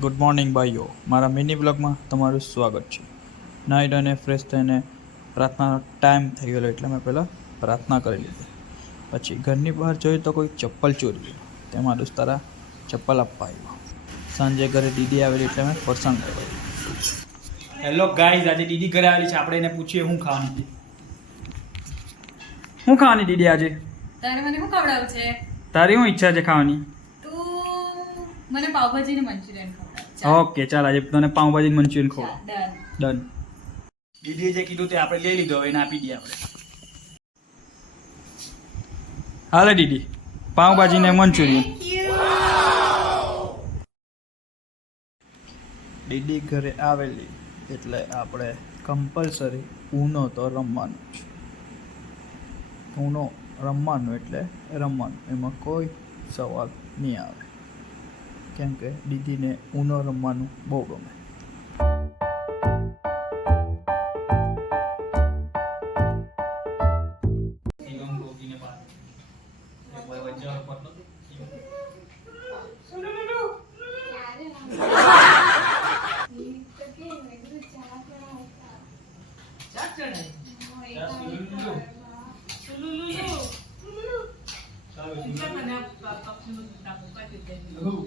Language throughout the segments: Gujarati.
ગુડ મોર્નિંગ બાયો મારા મિની બ્લોગમાં તમારું સ્વાગત છે નાઈટ અને ફ્રેશ થઈને પ્રાર્થનાનો ટાઈમ થઈ ગયેલો એટલે મેં પહેલાં પ્રાર્થના કરી લીધી પછી ઘરની બહાર જોયું તો કોઈ ચપ્પલ ચોરી ગયું તેમાં દોસ્તારા ચપ્પલ આપવા આવ્યો સાંજે ઘરે દીદી આવેલી એટલે મેં પ્રસંગ કર્યો હેલો ગાઈઝ આજે દીદી ઘરે આવી છે આપણે એને પૂછીએ હું ખાવાની શું ખાવાની દીદી આજે તારે મને શું ખવડાવું છે તારી હું ઈચ્છા છે ખાવાની તું મને પાવભાજી ને મંચુરિયન ઓકે ચાલ આજે તને પાઉંભાજી મંચુરિયન ખવડાવ ડન દીદીએ જે કીધું તે આપણે લઈ લીધો એને આપી દઈએ આપણે હાલે દીદી પાઉંભાજી ને મંચુરિયન દીદી ઘરે આવેલી એટલે આપણે કમ્પલસરી ઊનો તો રમવાનો જ ઊનો રમવાનું એટલે રમવાનું એમાં કોઈ સવાલ નહીં આવે કેમ કે દીદીને ઉનો રમવાનું બહુ ગમે Who? Oh.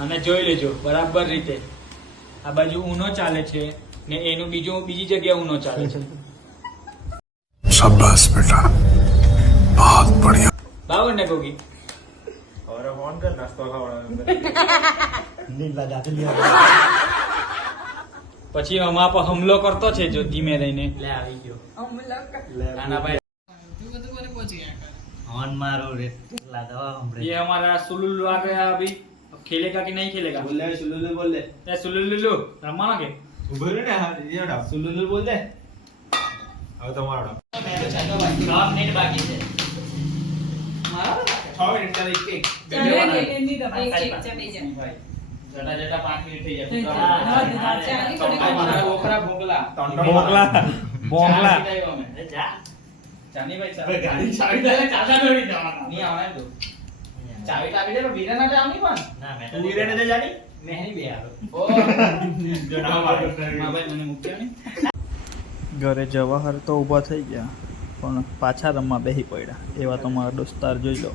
અને જોઈ લેજો બરાબર રીતે આ બાજુ ઊનો ચાલે છે ને એનું બીજું બીજી જગ્યા ઊનો ચાલે છે શાબાશ બેટા બહુત બઢિયા બાવન ને ગોગી ઓર ફોન કર નાસ્તો ખાવાનો નહીં લાગા દે લે પછી મામા પર હમલો કરતો છે જો ધીમે રહીને લે આવી ગયો હમલો કર નાના ભાઈ તું કદું કોને પહોંચી ગયા ઓન મારો રે લાદવા હમરે એ અમારા સુલુલ આવે આ ભી अब खेलेगा कि नहीं खेलेगा बोल ले सुलुलु बोल ले ए सुलुलु ब्रह्मा ना के उभरे ना यार ये डा सुलुलु बोल दे अब तुम्हारा डा मैं तो चाहता हूं भाई साहब नेट बाकी है मारा ना 6 मिनट चले एक एक चले ले ले नहीं दबा एक एक चले जा भाई जटा जटा 5 मिनट થઈ જશે તો હા હા ચાલી પડી ગયો ઓખરા ભોગલા તંડો ભોગલા ભોગલા જા જાની ભાઈ ચાલ ગાડી ચાલી દે ચાલા નહી જવાના નહી આવે તો ઘરે જવાહર તો ઊભા થઈ ગયા પણ પાછા રમવા બેહી પડ્યા એવા તો મારા દોસ્તાર જોઈ લો